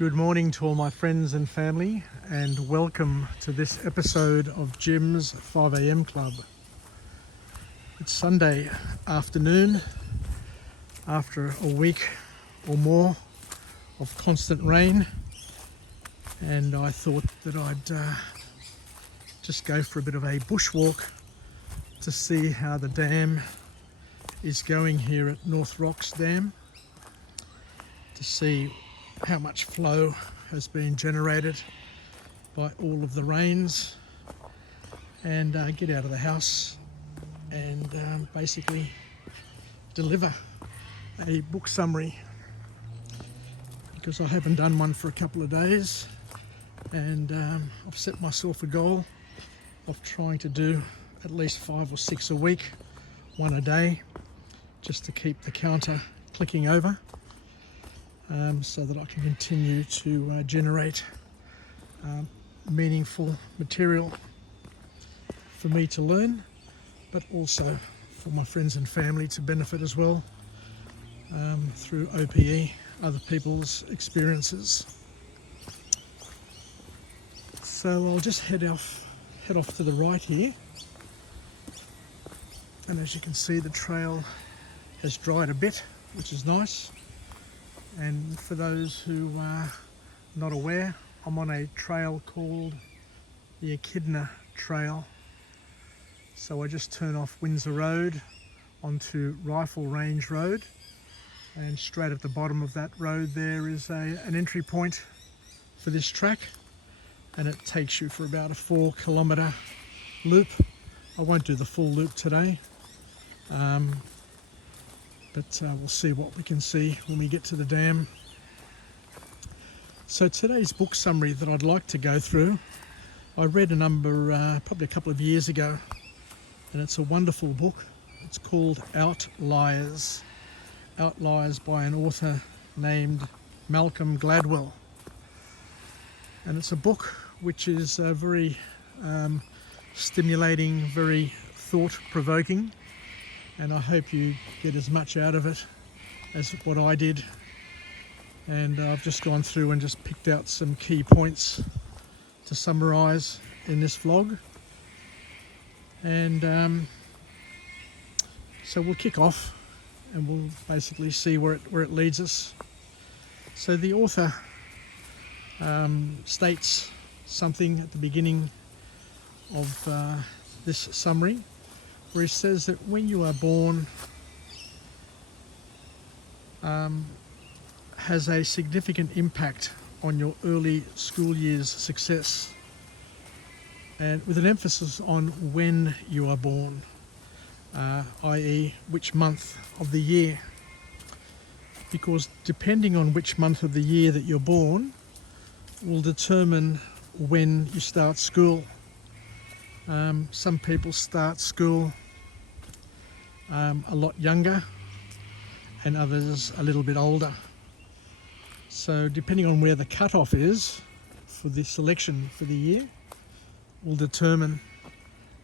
Good morning to all my friends and family, and welcome to this episode of Jim's 5am Club. It's Sunday afternoon after a week or more of constant rain, and I thought that I'd just go for a bit of a bushwalk to see how the dam is going here at North Rocks Dam, to see how much flow has been generated by all of the rains, and get out of the house and basically deliver a book summary, because I haven't done one for a couple of days, and I've set myself a goal of trying to do at least 5 or 6 a week, one a day, just to keep the counter clicking over. So that I can continue to generate meaningful material for me to learn, but also for my friends and family to benefit as well, through OPE, other people's experiences. So I'll just head off to the right here, and as you can see, the trail has dried a bit, which is nice. And for those who are not aware, I'm on a trail called the Echidna Trail. So I just turn off Windsor Road onto Rifle Range Road, and straight at the bottom of that road there is an entry point for this track, and it takes you for about a 4-kilometre loop. I won't do the full loop today, but we'll see what we can see when we get to the dam. So today's book summary that I'd like to go through, I read probably a couple of years ago, and it's a wonderful book. It's called Outliers. Outliers by an author named Malcolm Gladwell. And it's a book which is very stimulating, very thought-provoking, and I hope you get as much out of it as what I did. And I've just gone through and just picked out some key points to summarise in this vlog. And so we'll kick off and we'll basically see where it leads us. So the author states something at the beginning of this summary, where he says that when you are born has a significant impact on your early school years success, and with an emphasis on when you are born, i.e. which month of the year, because depending on which month of the year that you're born will determine when you start school. Some people start school a lot younger, and others a little bit older. So depending on where the cutoff is for the selection for the year will determine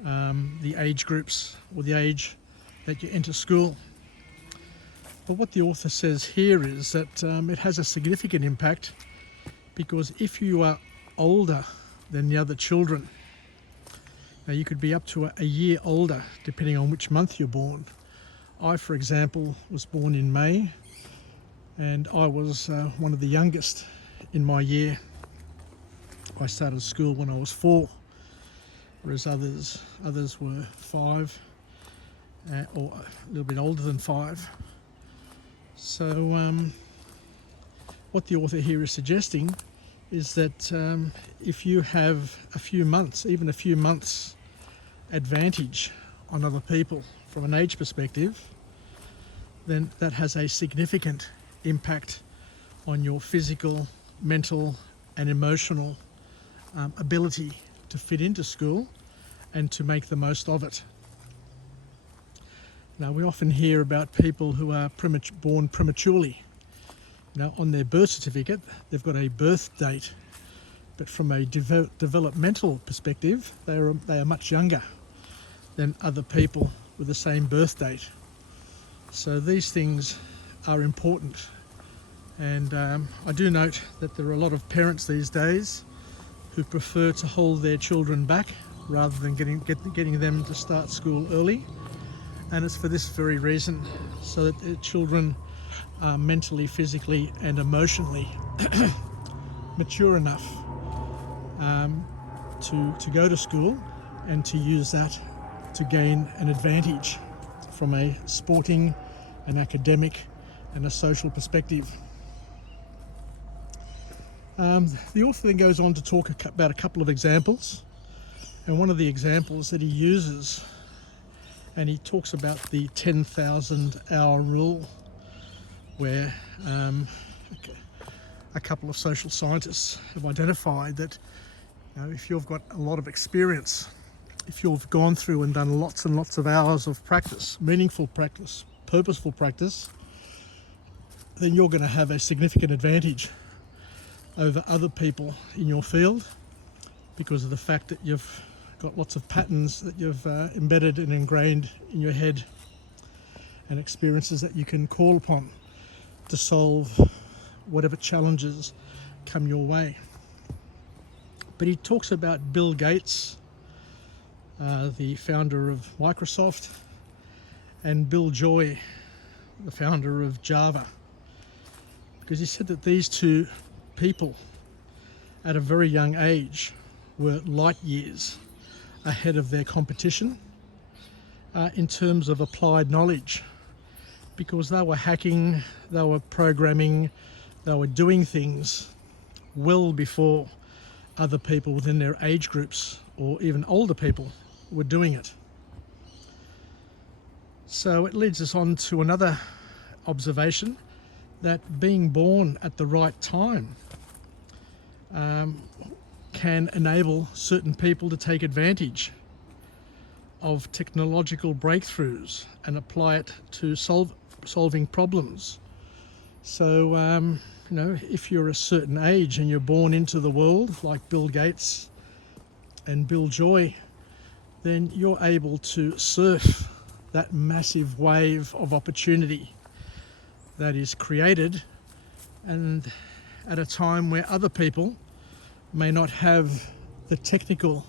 the age groups or the age that you enter school. But what the author says here is that it has a significant impact, because if you are older than the other children, now you could be up to a year older depending on which month you're born. I, for example, was born in May, and I was one of the youngest in my year. I started school when I was 4, whereas others were 5, or a little bit older than 5. So what the author here is suggesting is that if you have a few months, even a few months advantage on other people from an age perspective, then that has a significant impact on your physical, mental and emotional ability to fit into school and to make the most of it. Now, we often hear about people who are born prematurely. Now, on their birth certificate, they've got a birth date, but from a developmental perspective, they are much younger than other people with the same birth date. So these things are important And I do note that there are a lot of parents these days who prefer to hold their children back rather than getting them to start school early. And it's for this very reason, so that their children are mentally, physically and emotionally mature enough to go to school and to use that to gain an advantage from a sporting, an academic and a social perspective. The author then goes on to talk about a couple of examples, and one of the examples that he uses, and he talks about the 10,000 hour rule, where a couple of social scientists have identified that if you've got a lot of experience, if you've gone through and done lots and lots of hours of practice, meaningful practice, purposeful practice, then you're going to have a significant advantage over other people in your field because of the fact that you've got lots of patterns that you've embedded and ingrained in your head, and experiences that you can call upon to solve whatever challenges come your way. But he talks about Bill Gates, the founder of Microsoft, and Bill Joy, the founder of Java, because he said that these two people at a very young age were light years ahead of their competition in terms of applied knowledge, because they were hacking, they were programming, they were doing things well before other people within their age groups or even older people were doing it. So it leads us on to another observation, that being born at the right time can enable certain people to take advantage of technological breakthroughs and apply it to solving problems. So if you're a certain age and you're born into the world like Bill Gates and Bill Joy, then you're able to surf that massive wave of opportunity that is created, and at a time where other people may not have the technical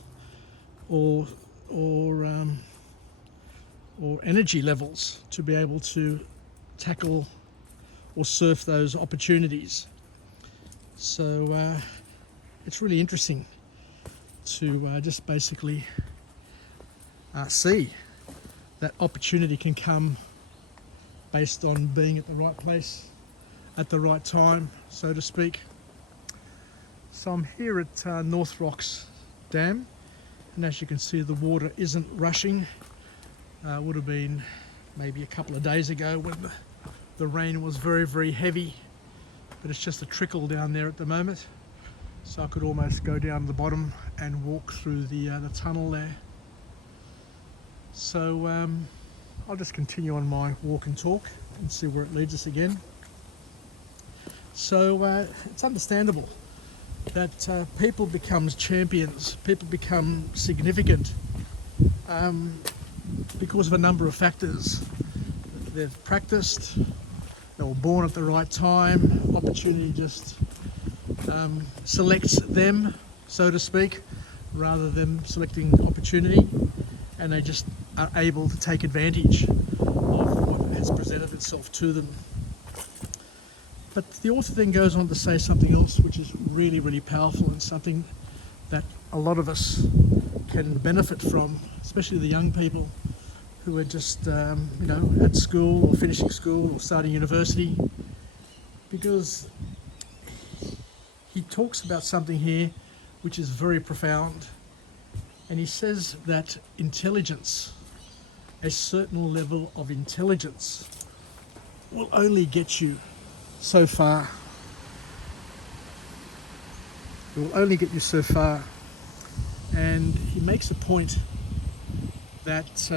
or energy levels to be able to tackle or surf those opportunities. So it's really interesting to just basically see that opportunity can come based on being at the right place at the right time, so to speak. So I'm here at North Rocks Dam, and as you can see, the water isn't rushing. Would have been maybe a couple of days ago when the rain was very, very heavy, but it's just a trickle down there at the moment. So I could almost go down to the bottom and walk through the tunnel there. So I'll just continue on my walk and talk and see where it leads us again. So it's understandable that people become champions, people become significant because of a number of factors. They've practiced, they were born at the right time, opportunity just selects them, so to speak, rather than selecting opportunity, and they just are able to take advantage of what has presented itself to them. But the author then goes on to say something else which is really, really powerful, and something that a lot of us can benefit from, especially the young people who are just at school or finishing school or starting university, because he talks about something here which is very profound, and he says that intelligence, a certain level of intelligence, will only get you so far. It will only get you so far. And he makes a point that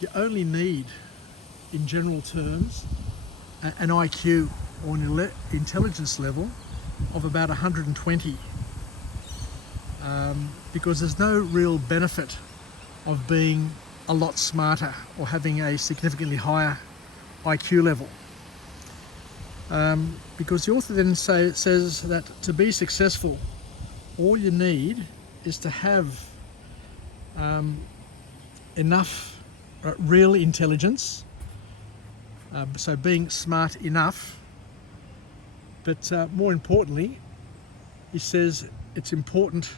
you only need, in general terms, an IQ or an intelligence level of about 120, because there's no real benefit of being a lot smarter or having a significantly higher IQ level. because the author then says that to be successful, all you need is to have enough real intelligence, so being smart enough, but more importantly, he says it's important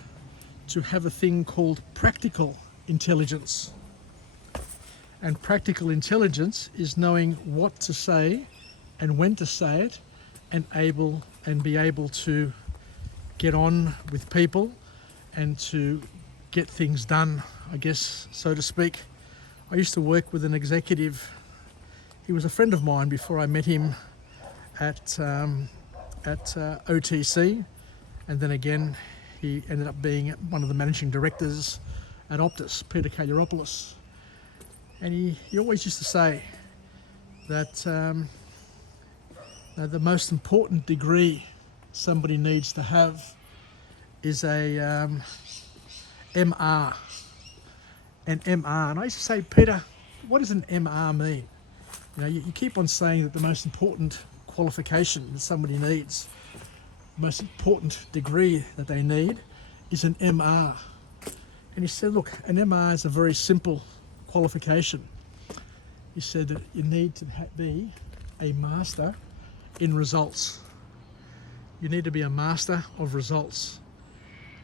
to have a thing called practical intelligence. And practical intelligence is knowing what to say and when to say it, and be able to get on with people and to get things done, I guess, so to speak. I used to work with an executive. He was a friend of mine before I met him at OTC, and then again he ended up being one of the managing directors at Optus, Peter Kaliaropoulos. And he always used to say that the most important degree somebody needs to have is a MR. An MR. And I used to say, Peter, what does an MR mean? You keep on saying that the most important qualification that somebody needs, the most important degree that they need, is an MR. And he said, look, an MR is a very simple qualification. He said that you need to be a master in results. You need to be a master of results.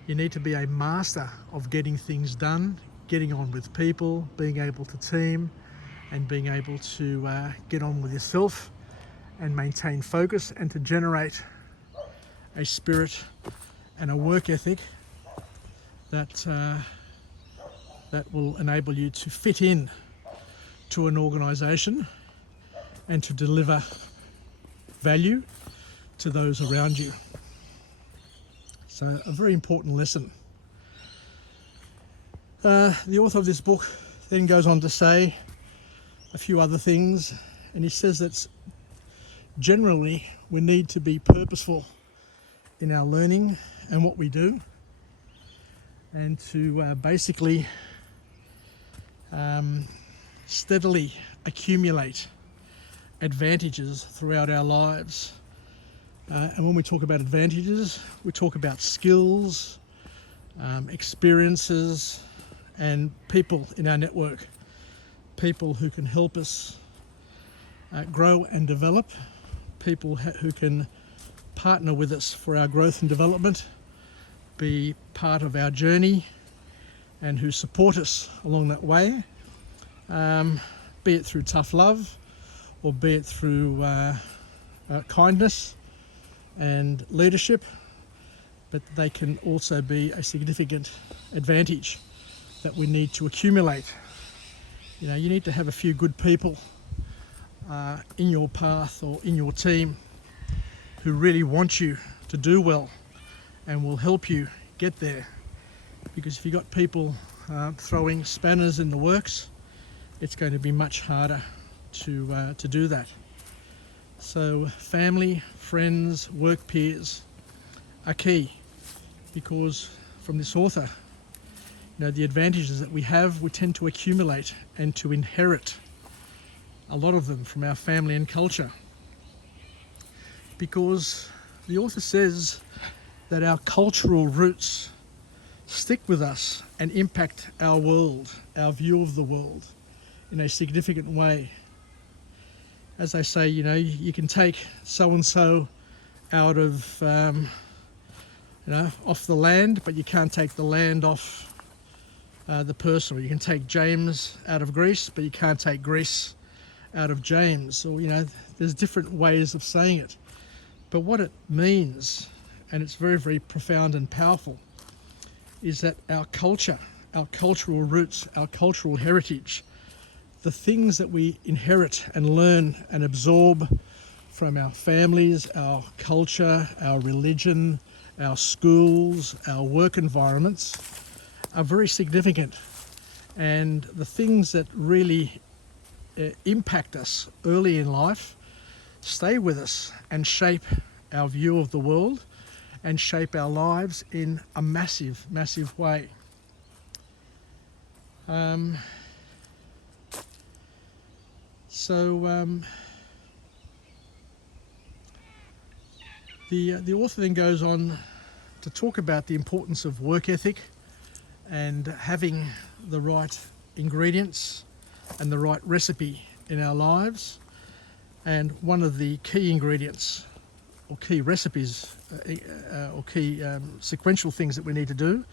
You need to be a master of getting things done, getting on with people, being able to team, and being able to get on with yourself and maintain focus, and to generate a spirit and a work ethic that will enable you to fit in to an organisation and to deliver value to those around you. So a very important lesson. The author of this book then goes on to say a few other things, and he says that generally we need to be purposeful in our learning and what we do, and to basically steadily accumulate advantages throughout our lives. And when we talk about advantages, we talk about skills, experiences, and people in our network. People who can help us grow and develop, people who can partner with us for our growth and development, be part of our journey, and who support us along that way, be it through tough love or be it through kindness and leadership, but they can also be a significant advantage that we need to accumulate. You need to have a few good people in your path or in your team who really want you to do well and will help you get there. Because if you've got people throwing spanners in the works, it's going to be much harder to do that. So family, friends, work peers are key, because from this author, the advantages that we have, we tend to accumulate and to inherit a lot of them from our family and culture. Because the author says that our cultural roots stick with us and impact our world, our view of the world, in a significant way. As they say, you can take so-and-so out of, off the land, but you can't take the land off the person. Or you can take James out of Greece, but you can't take Greece out of James. Or, there's different ways of saying it. But what it means, and it's very, very profound and powerful, is that our culture, our cultural roots, our cultural heritage, the things that we inherit and learn and absorb from our families, our culture, our religion, our schools, our work environments, are very significant. And the things that really impact us early in life stay with us and shape our view of the world and shape our lives in a massive, massive way. The author then goes on to talk about the importance of work ethic and having the right ingredients and the right recipe in our lives. And one of the key ingredients or key recipes or key sequential things that we need to do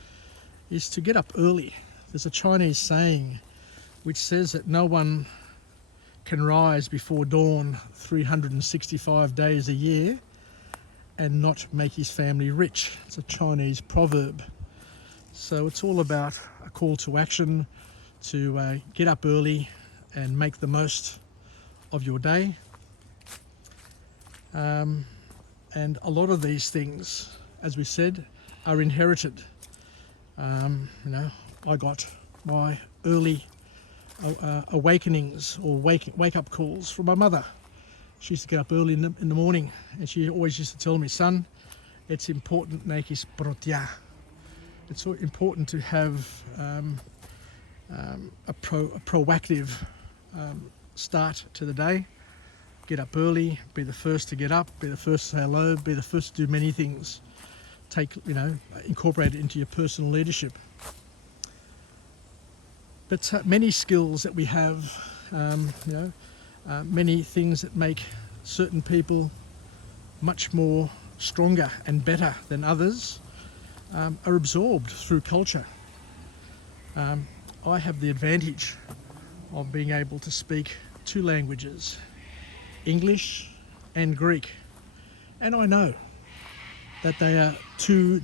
is to get up early. There's a Chinese saying which says that no one can rise before dawn 365 days a year and not make his family rich. It's a Chinese proverb. So it's all about a call to action to get up early and make the most of your day. And a lot of these things, as we said, are inherited. I got my early awakenings or wake up calls from my mother. She used to get up early in the morning, and she always used to tell me, son, it's important nakis protia. It's so important to have a proactive start to the day. Get up early, be the first to get up, be the first to say hello, be the first to do many things. Incorporate it into your personal leadership. But many skills that we have, many things that make certain people much more stronger and better than others, are absorbed through culture. I have the advantage of being able to speak 2 languages, English and Greek, and I know that they are 2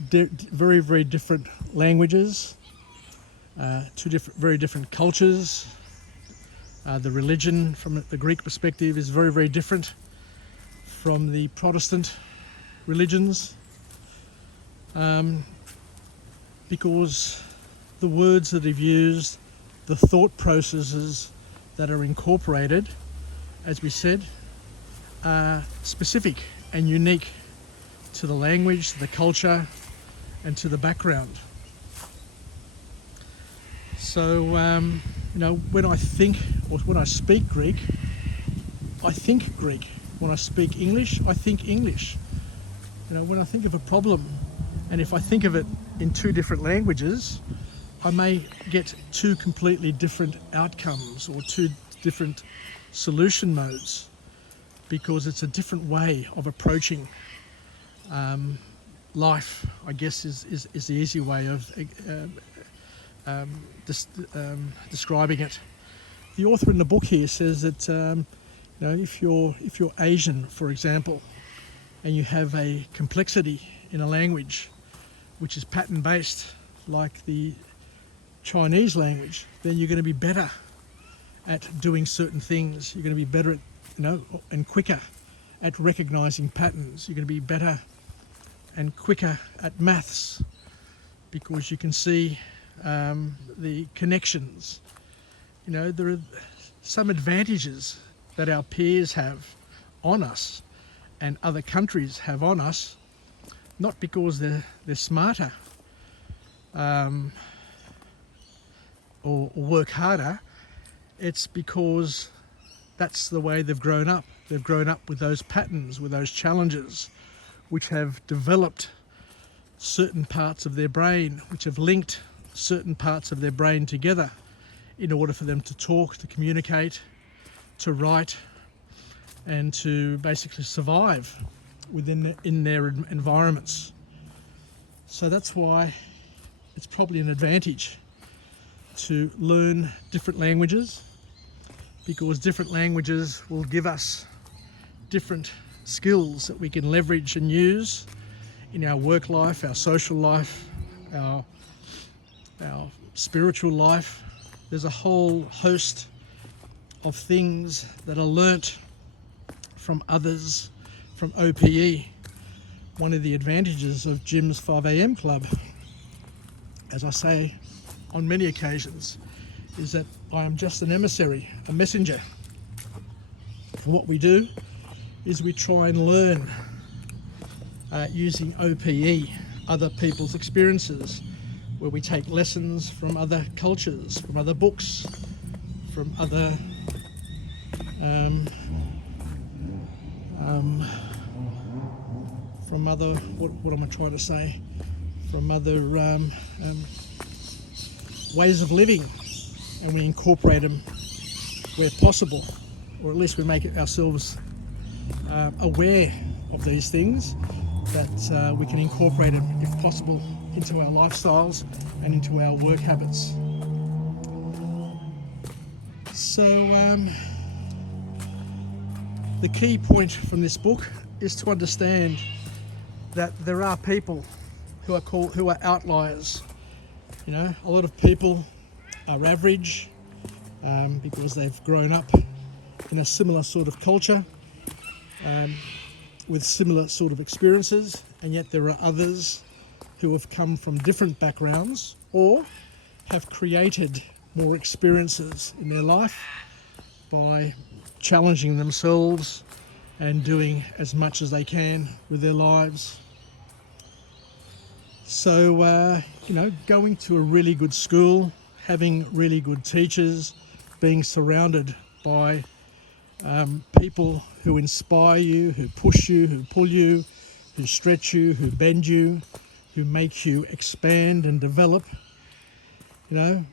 very, very different languages, 2 very different cultures. The religion from the Greek perspective is very, very different from the Protestant religions, because the words that are used, the thought processes that are incorporated, as we said, are specific and unique to the language, to the culture, and to the background. So, when I think or when I speak Greek, I think Greek. When I speak English, I think English. When I think of a problem, and if I think of it in 2 different languages, I may get 2 completely different outcomes or 2 different solution modes, because it's a different way of approaching life, I guess is the easy way of describing it. The author in the book here says that if you're Asian, for example, and you have a complexity in a language which is pattern based like the Chinese language, then you're going to be better at doing certain things. You're going to be better at, and quicker at recognizing patterns. You're going to be better and quicker at maths, because you can see the connections. There are some advantages that our peers have on us and other countries have on us, not because they're smarter or work harder. It's because that's the way they've grown up. They've grown up with those patterns, with those challenges, which have developed certain parts of their brain, which have linked certain parts of their brain together in order for them to talk, to communicate, to write, and to basically survive in their environments. So that's why it's probably an advantage to learn different languages, because different languages will give us different skills that we can leverage and use in our work life, our social life, our spiritual life. There's a whole host of things that are learnt from others, from OPE. One of the advantages of Jim's 5 a.m. club, as I say on many occasions, is that I am just an emissary, a messenger. And what we do is we try and learn using OPE, other people's experiences, where we take lessons from other cultures, from other books, from other from other, what am I trying to say, from other ways of living, and we incorporate them where possible, or at least we make it ourselves aware of these things, that we can incorporate them, if possible, into our lifestyles and into our work habits. So the key point from this book is to understand that there are people who are outliers. You know, a lot of people are average because they've grown up in a similar sort of culture with similar sort of experiences, and yet there are others who have come from different backgrounds or have created more experiences in their life by challenging themselves and doing as much as they can with their lives. So, you know, going to a really good school, having really good teachers, being surrounded by people who inspire you, who push you, who pull you, who stretch you, who bend you, who make you expand and develop, you know,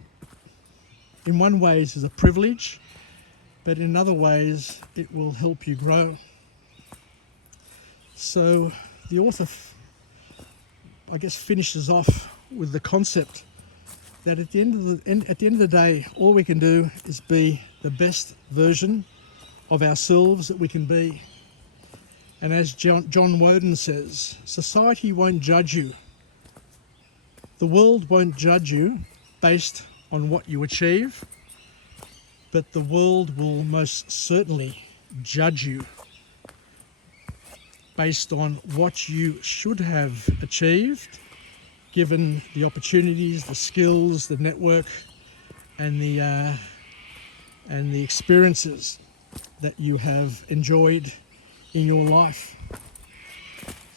in one ways is a privilege, but in other ways it will help you grow. So the author, I guess, finishes off with the concept that at the end of the day, all we can do is be the best version of ourselves that we can be. And as John Woden says, society won't judge you. The world won't judge you based on what you achieve, but the world will most certainly judge you based on what you should have achieved, given the opportunities, the skills, the network, and the experiences that you have enjoyed in your life.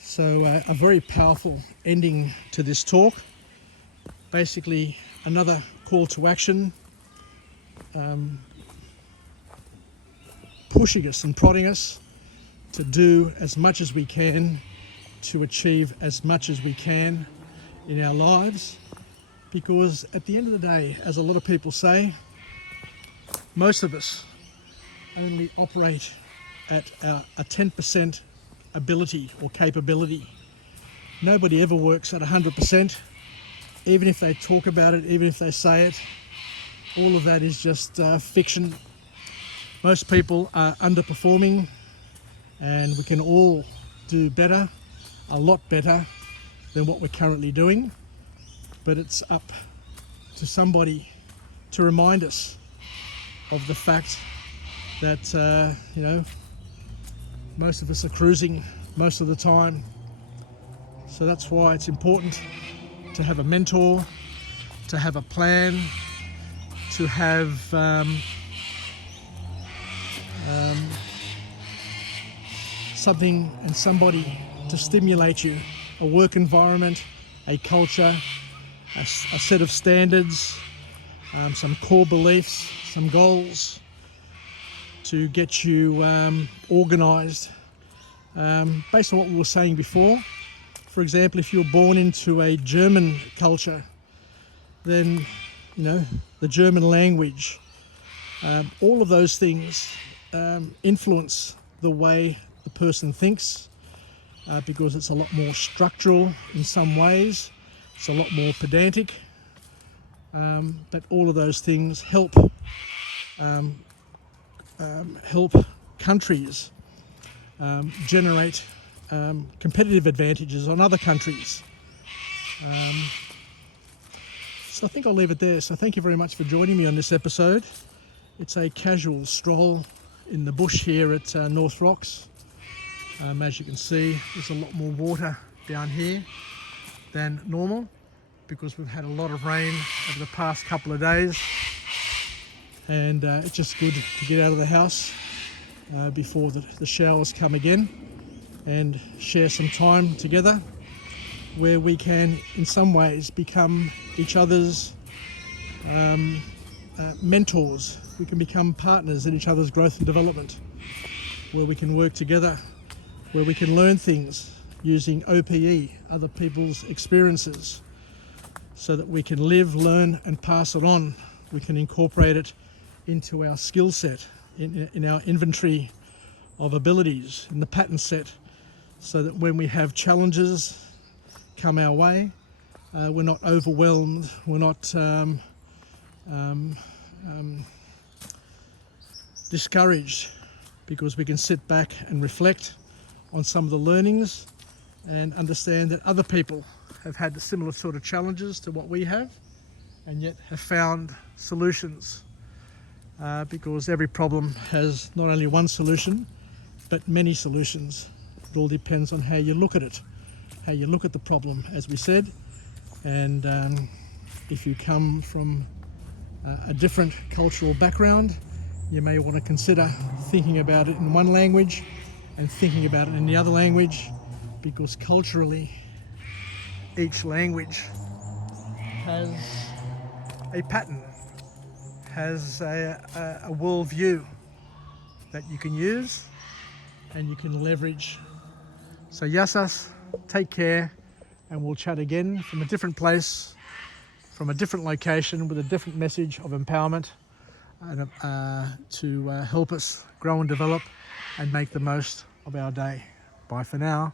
So a very powerful ending to this talk. Basically, another call to action, pushing us and prodding us to do as much as we can, to achieve as much as we can in our lives, because at the end of the day, as a lot of people say, most of us only operate at a 10% ability or capability. Nobody ever works at 100%, even if they talk about it, even if they say it. All of that is just fiction. Most people are underperforming, and we can all do better, a lot better than what we're currently doing, but it's up to somebody to remind us of the fact that you know, most of us are cruising most of the time. So that's why it's important to have a mentor, to have a plan, to have something and somebody to stimulate you, a work environment, a culture, a set of standards, some core beliefs, some goals to get you organised based on what we were saying before. For example, if you're born into a German culture, then, you know, the German language, all of those things influence the way the person thinks, because it's a lot more structural in some ways, it's a lot more pedantic, but all of those things help countries generate competitive advantages on other countries. So I think I'll leave it there. So thank you very much for joining me on this episode. It's a casual stroll in the bush here at North Rocks. As you can see, there's a lot more water down here than normal because we've had a lot of rain over the past couple of days, and it's just good to get out of the house before the showers come again and share some time together where we can in some ways become each other's mentors. We can become partners in each other's growth and development, where we can work together, where we can learn things using OPE, other people's experiences, so that we can live, learn and pass it on. We can incorporate it into our skill set, in our inventory of abilities, in the pattern set, so that when we have challenges come our way, we're not overwhelmed, we're not discouraged, because we can sit back and reflect on some of the learnings and understand that other people have had similar sort of challenges to what we have, and yet have found solutions, because every problem has not only one solution but many solutions. It all depends on how you look at it, how you look at the problem, as we said. And if you come from a different cultural background, you may want to consider thinking about it in one language and thinking about it in the other language, because culturally each language has a pattern, has a worldview that you can use and you can leverage. So yasas, take care, and we'll chat again from a different place, from a different location, with a different message of empowerment, and, to help us grow and develop and make the most of our day. Bye for now.